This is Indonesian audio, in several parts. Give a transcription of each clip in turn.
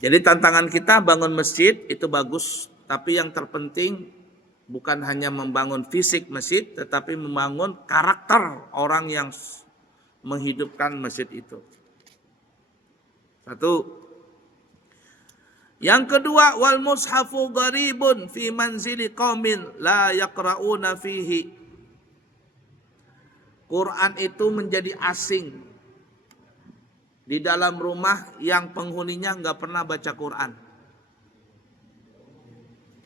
Jadi tantangan kita bangun masjid itu bagus, tapi yang terpenting bukan hanya membangun fisik masjid, tetapi membangun karakter orang yang menghidupkan masjid itu. Satu. Yang kedua, wal mushafu gharibun fi manzili qaumin la yaqra'una fihi. Quran itu menjadi asing di dalam rumah yang penghuninya nggak pernah baca Quran.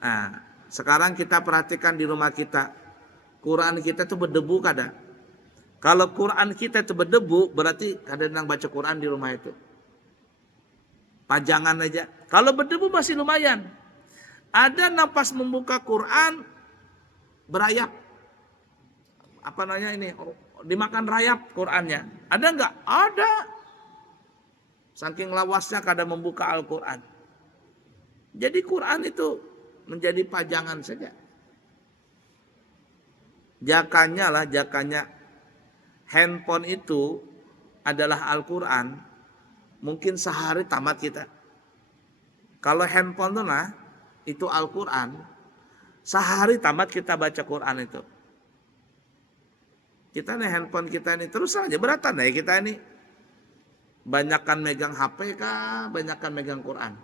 Nah, sekarang kita perhatikan di rumah kita, Quran kita tuh berdebu kadang. Kalau Quran kita itu berdebu, berarti kadang baca Quran di rumah itu. Pajangan aja. Kalau berdebu masih lumayan. Ada napas membuka Quran berayap. Apa namanya ini? Dimakan rayap Qurannya. Ada nggak? Ada. Saking lawasnya kadang membuka Al-Quran. Jadi Quran itu menjadi pajangan saja. Jakanya handphone itu adalah Al-Quran. Mungkin sehari tamat kita. Kalau handphone itu Al-Quran, sehari tamat kita baca Quran itu. Kita nih handphone kita ini terus aja beratan ya kita ini. Banyakan megang HP kah, banyakan megang Quran.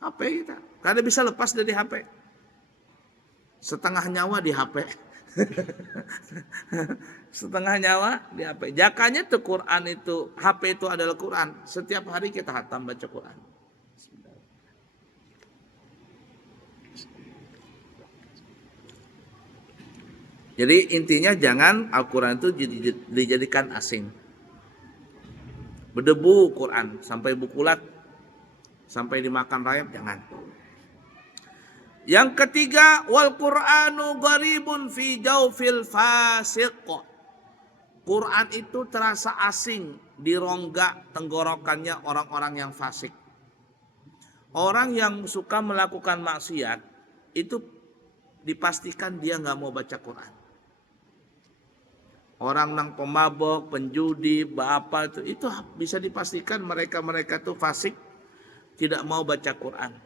HP kita, karena bisa lepas dari HP. Setengah nyawa di HP. Setengah nyawa di HP. Jakanya tuh Quran itu, HP itu adalah Quran. Setiap hari kita hatam baca Quran. Jadi intinya jangan Al-Quran itu dijadikan asing. Berdebu Quran sampai bukulat, sampai dimakan rayap, jangan. Yang ketiga, wal Qur'anu gharibun fi jawfil fasiq. Quran itu terasa asing di rongga tenggorokannya orang-orang yang fasik. Orang yang suka melakukan maksiat itu dipastikan dia nggak mau baca Quran. Orang yang pemabok, penjudi, apa itu bisa dipastikan mereka itu fasik, tidak mau baca Quran.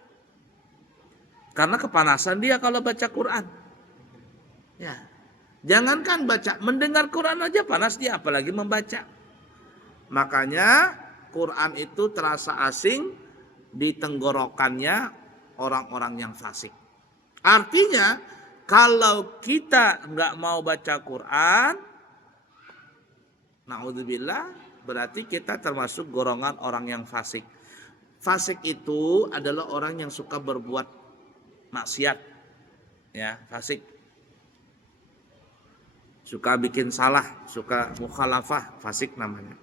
Karena kepanasan dia kalau baca Quran. Ya. Jangankan baca, mendengar Quran aja panas dia, apalagi membaca. Makanya Quran itu terasa asing di tenggorokannya orang-orang yang fasik. Artinya kalau kita nggak mau baca Quran, naudzubillah, berarti kita termasuk golongan orang yang fasik. Fasik itu adalah orang yang suka berbuat maksiat. Ya, fasik. Suka bikin salah, suka mukhalafah, fasik namanya.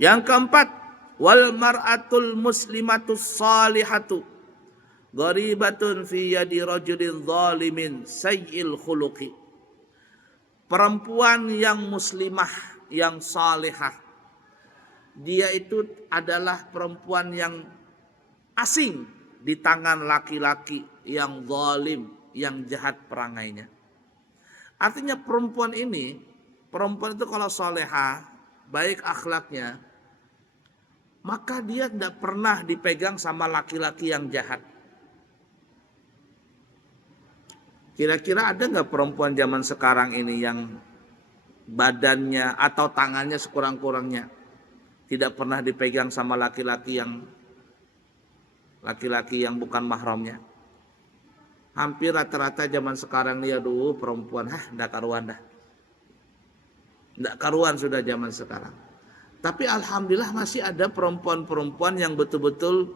Yang keempat, wal mar'atul muslimatus salihatu gharibatun fi yadi rajulin zalimin sayyi'il khuluqi. Perempuan yang muslimah, yang salihah, dia itu adalah perempuan yang asing di tangan laki-laki yang zalim, yang jahat perangainya. Artinya perempuan itu kalau salihah, baik akhlaknya, maka dia tidak pernah dipegang sama laki-laki yang jahat. Kira-kira ada nggak perempuan zaman sekarang ini yang badannya atau tangannya sekurang-kurangnya tidak pernah dipegang sama laki-laki yang bukan mahramnya? Hampir rata-rata zaman sekarang nih, aduh perempuan, nggak karuan dah. Nggak karuan sudah zaman sekarang. Tapi alhamdulillah masih ada perempuan-perempuan yang betul-betul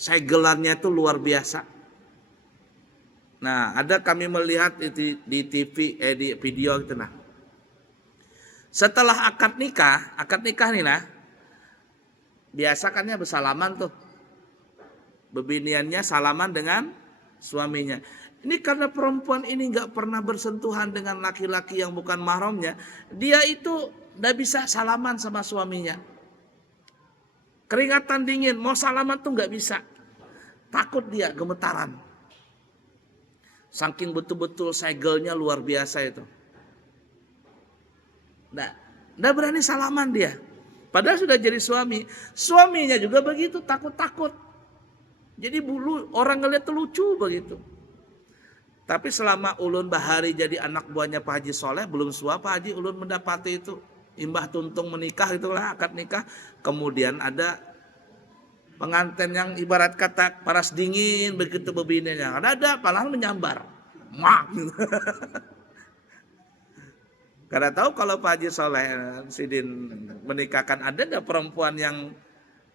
segelannya itu luar biasa. Nah, ada kami melihat di TV, di video gitu nah. Setelah akad nikah nih nah, biasa kannya bersalaman tuh. Bebiniannya salaman dengan suaminya. Ini karena perempuan ini nggak pernah bersentuhan dengan laki-laki yang bukan mahramnya, dia itu nggak bisa salaman sama suaminya. Keringatan dingin, mau salaman tuh nggak bisa. Takut dia gemetaran. Saking betul-betul segelnya luar biasa itu. Nah, Nggak berani salaman dia. Padahal sudah jadi suami. Suaminya juga begitu, takut-takut. Jadi orang ngeliat tuh lucu begitu. Tapi selama Ulun Bahari jadi anak buahnya Pak Haji Soleh, belum suap Pak Haji Ulun mendapati itu. Imbah Tuntung menikah, itulah akad nikah. Kemudian ada pengantin yang ibarat kata paras dingin begitu bebininya. Ada padahal menyambar. Mak. Karena tahu kalau Pak Haji Soleh Sidin menikahkan, ada enggak perempuan yang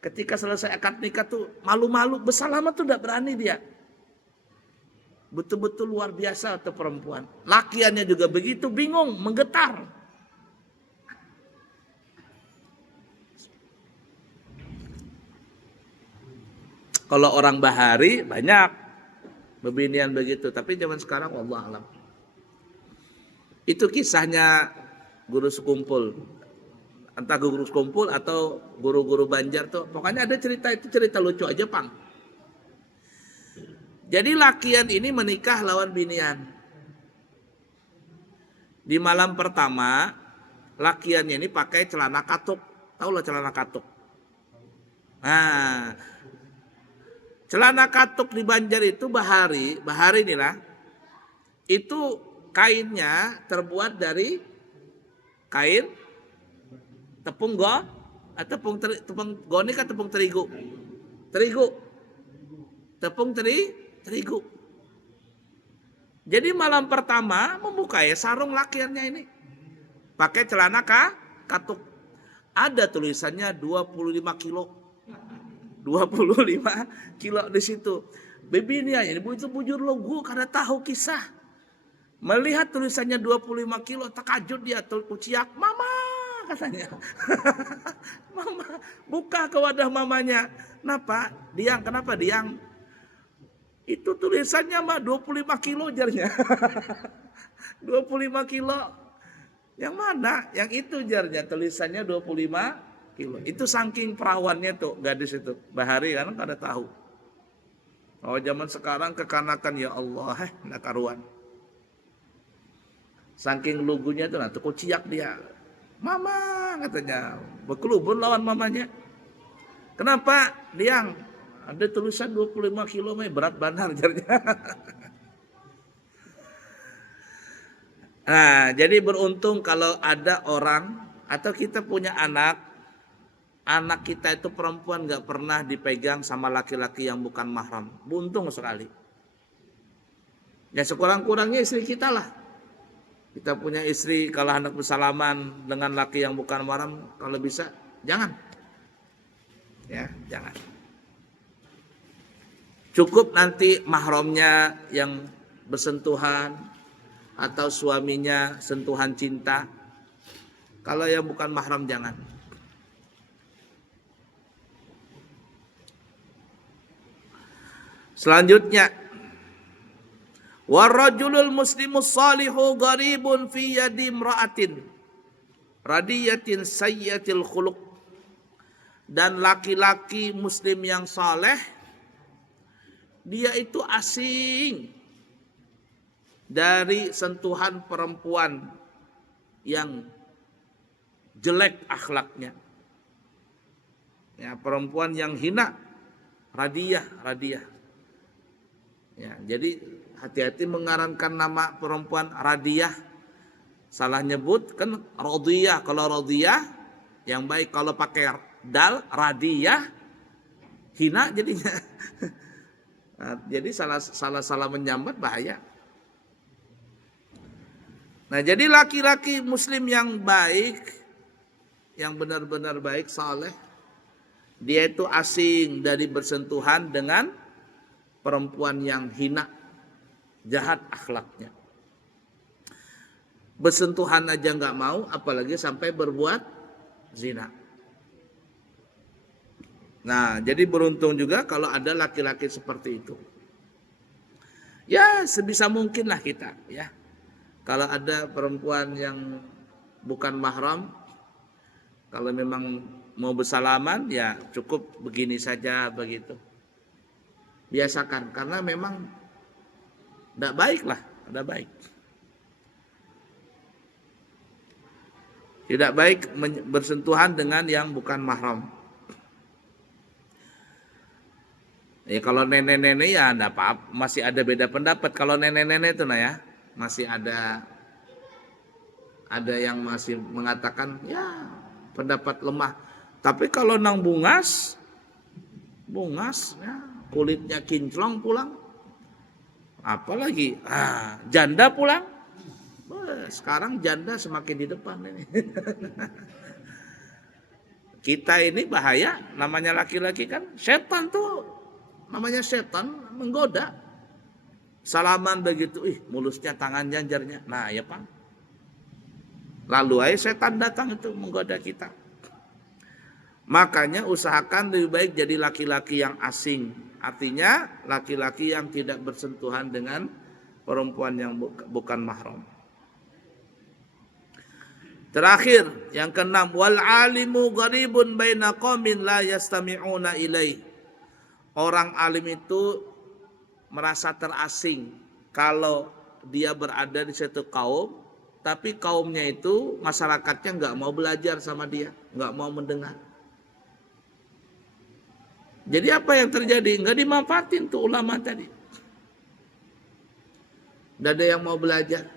ketika selesai akad nikah tuh malu-malu, bersalaman tuh enggak berani dia. Betul-betul luar biasa tuh perempuan. Lakiannya juga begitu, bingung, menggetar. Kalau orang Bahari banyak bebinian begitu, tapi zaman sekarang wallah alam. Itu kisahnya guru sekumpul. Entah guru sekumpul atau guru-guru Banjar tuh. Pokoknya ada cerita, itu cerita lucu aja, Pang. Jadi lakian ini menikah lawan binian. Di malam pertama, lakiannya ini pakai celana katuk. Tahu lah celana katuk. Nah, celana katuk di Banjar itu Bahari inilah. Itu kainnya terbuat dari kain tepung tepung goni kan tepung terigu. Tepung terigu. Jadi malam pertama membuka sarung lakiannya ini. Pakai celana katuk. Ada tulisannya 25 kilo. 25 kilo di situ. Bibinya ini itu bujur lo, gue kada tahu kisah. Melihat tulisannya 25 kilo, takajud dia kuciak, mama katanya. Mama, buka ke wadah mamanya. Kenapa Diang? Itu tulisannya mah 25 kilo jarnya. 25 kilo. Yang mana? Yang itu jarnya tulisannya 25 kilo. Itu saking perawannya tuh gadis itu. Bahari kan kada tahu. Oh zaman sekarang kekanakan ya Allah, enggak karuan. Saking lugunya tuh tuh kuciak dia. Mama katanya, berkelubun lawan mamanya. Kenapa? Diang, ada tulisan 25 kilo, berat benar jarnya. Nah, jadi beruntung kalau ada orang atau kita punya anak kita itu perempuan gak pernah dipegang sama laki-laki yang bukan mahram. Buntung sekali. Ya sekurang-kurangnya istri kita lah. Kita punya istri, kalau hendak bersalaman dengan laki yang bukan mahram, kalau bisa jangan. Ya, jangan. Cukup nanti mahramnya yang bersentuhan atau suaminya sentuhan cinta. Kalau yang bukan mahram jangan. Selanjutnya, warrajulul muslimus salihu gharibun fi yadi imra'atin radiyatin sayyatil khuluq. Dan laki-laki muslim yang saleh, dia itu asing dari sentuhan perempuan yang jelek akhlaknya. Ya, perempuan yang hina, radiyah. Ya, jadi hati-hati mengarankan nama perempuan radiyah. Salah nyebut kan radiyah. Kalau radiyah yang baik, kalau pakai dal radiyah hina jadinya. Nah, jadi salah menyambat bahaya. Nah, jadi laki-laki muslim yang baik, yang benar-benar baik, saleh, dia itu asing dari bersentuhan dengan perempuan yang hina, jahat akhlaknya. Bersentuhan aja nggak mau, apalagi sampai berbuat zina. Nah, jadi beruntung juga kalau ada laki-laki seperti itu. Ya, sebisa mungkin lah kita, ya. Kalau ada perempuan yang bukan mahram, kalau memang mau bersalaman, ya cukup begini saja begitu. Biasakan, karena memang tidak baik lah, tidak baik. Tidak baik bersentuhan dengan yang bukan mahram. Ya kalau nenek-nenek ya enggak apa-apa, masih ada beda pendapat. Kalau nenek-nenek itu ya, masih ada yang masih mengatakan ya pendapat lemah. Tapi kalau nang bungas ya, kulitnya kinclong pulang. Apalagi janda pulang. Sekarang janda semakin di depan ini. Kita ini bahaya, namanya laki-laki kan setan tuh, namanya setan menggoda. Salaman begitu, mulusnya tangan janjarnya. Nah ya Pak, lalu aja setan datang itu menggoda kita. Makanya usahakan lebih baik jadi laki-laki yang asing. Artinya laki-laki yang tidak bersentuhan dengan perempuan yang bukan mahram. Terakhir, yang keenam, wal alimu gharibun baina qaumin la yastami'una ilaih. Orang alim itu merasa terasing kalau dia berada di satu kaum, tapi kaumnya itu masyarakatnya nggak mau belajar sama dia, nggak mau mendengar. Jadi apa yang terjadi? Nggak dimanfaatin tuh ulama tadi. Nggak ada yang mau belajar.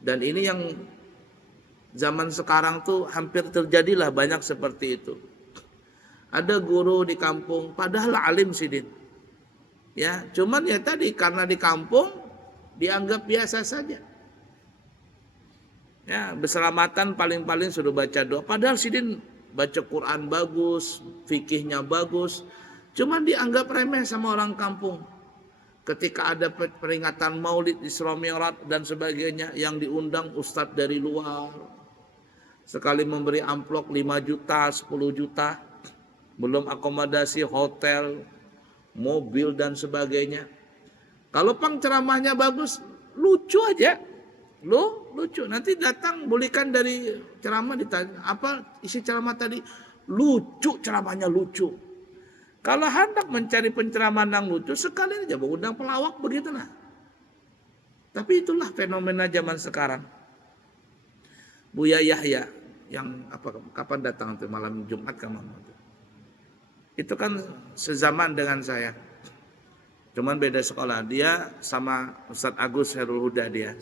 Dan ini yang zaman sekarang tuh hampir terjadilah banyak seperti itu. Ada guru di kampung, padahal alim sih Din. Ya, cuman ya tadi karena di kampung dianggap biasa saja. Ya, berselamatan paling-paling suruh baca doa. Padahal Sidin baca Quran bagus, fikihnya bagus. Cuman dianggap remeh sama orang kampung. Ketika ada peringatan Maulid, Isra Mi'raj dan sebagainya yang diundang ustadz dari luar. Sekali memberi amplop 5 juta, 10 juta. Belum akomodasi hotel, mobil dan sebagainya. Kalau ceramahnya bagus, lucu aja. Lucu. Nanti datang bolehkan dari ceramah ditanya, apa isi ceramah tadi? Lucu, ceramahnya lucu. Kalau hendak mencari penceramah yang lucu, sekali aja mengundang pelawak begitulah. Tapi itulah fenomena zaman sekarang. Buya Yahya yang kapan datang tuh malam Jumat kamu? Itu kan sezaman dengan saya. Cuman beda sekolah. Dia sama Ustadz Agus Herul Huda dia.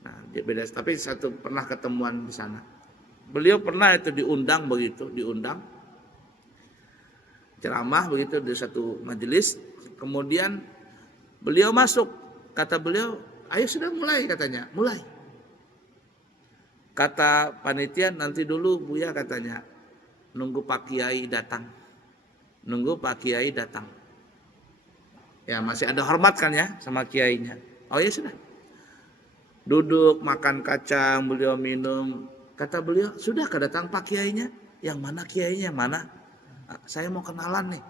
Nah, dia beda, tapi satu pernah ketemuan di sana. Beliau pernah itu diundang ceramah begitu di satu majelis. Kemudian beliau masuk, kata beliau, ayo sudah mulai katanya, mulai. Kata panitia nanti dulu Buya katanya, nunggu Pak Kiai datang. Ya masih ada hormat kan ya sama kiainya. Oh ya sudah. Duduk makan kacang, beliau minum. Kata beliau, sudah kedatang Pak Kiainya. Yang mana kiainya? Mana? Saya mau kenalan nih.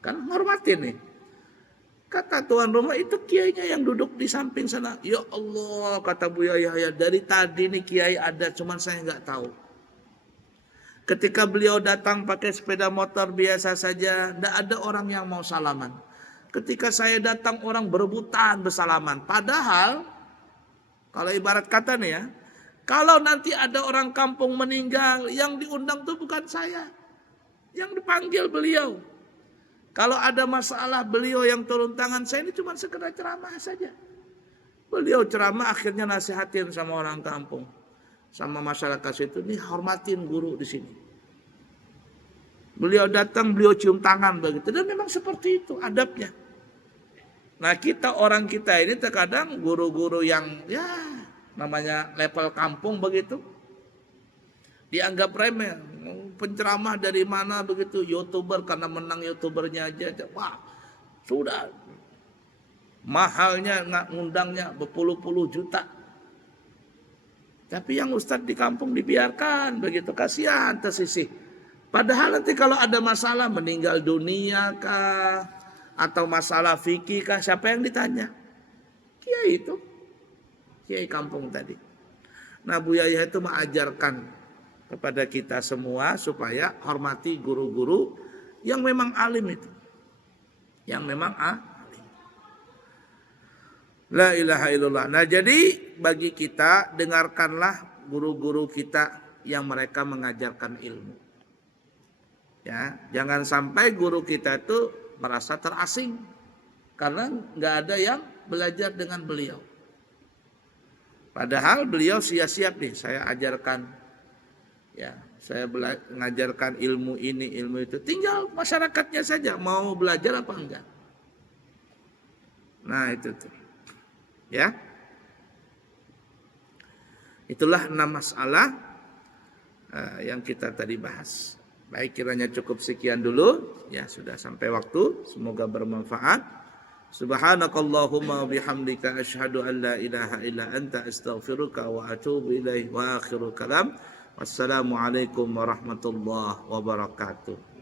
Kan hormatin nih. Kata tuan rumah, itu kiainya yang duduk di samping sana. Ya Allah, kata Buya Yahya, dari tadi nih kiai ada, cuman saya nggak tahu. Ketika beliau datang pakai sepeda motor biasa saja, tidak ada orang yang mau salaman. Ketika saya datang orang berebutan bersalaman. Padahal, kalau ibarat kata nih ya, kalau nanti ada orang kampung meninggal, yang diundang tuh bukan saya. Yang dipanggil beliau. Kalau ada masalah beliau yang turun tangan, saya ini cuma sekedar ceramah saja. Beliau ceramah akhirnya nasihatin sama orang kampung. Sama masyarakat situ, nih hormatin guru di sini. Beliau datang, beliau cium tangan begitu. Dan memang seperti itu adabnya. Nah orang kita ini terkadang guru-guru yang ya namanya level kampung begitu. Dianggap remeh. Penceramah dari mana begitu. YouTuber karena menang YouTubernya aja. Wah sudah. Mahalnya ngundangnya berpuluh-puluh juta. Tapi yang ustadz di kampung dibiarkan begitu, kasihan tersisih. Padahal nanti kalau ada masalah meninggal dunia kah atau masalah fikih kah, siapa yang ditanya? Kiai itu, kiai kampung tadi. Nah Buya Yahya itu mengajarkan kepada kita semua supaya hormati guru-guru yang memang alim itu, yang memang alim. La ilaha illallah. Nah jadi bagi kita dengarkanlah guru-guru kita yang mereka mengajarkan ilmu. Ya, jangan sampai guru kita itu merasa terasing karena nggak ada yang belajar dengan beliau. Padahal beliau siap-siap nih, saya ajarkan, ya, saya mengajarkan ilmu ini, ilmu itu. Tinggal masyarakatnya saja mau belajar apa enggak. Nah itu tuh, ya. Itulah 6 masalah yang kita tadi bahas. Baik, kiranya cukup sekian dulu. Ya, sudah sampai waktu. Semoga bermanfaat. Subhanakallahumma bihamdika asyhadu an la ilaha illa anta astaghfiruka wa atubu ilaih. Wa akhiru kalam. Wassalamualaikum warahmatullahi wabarakatuh.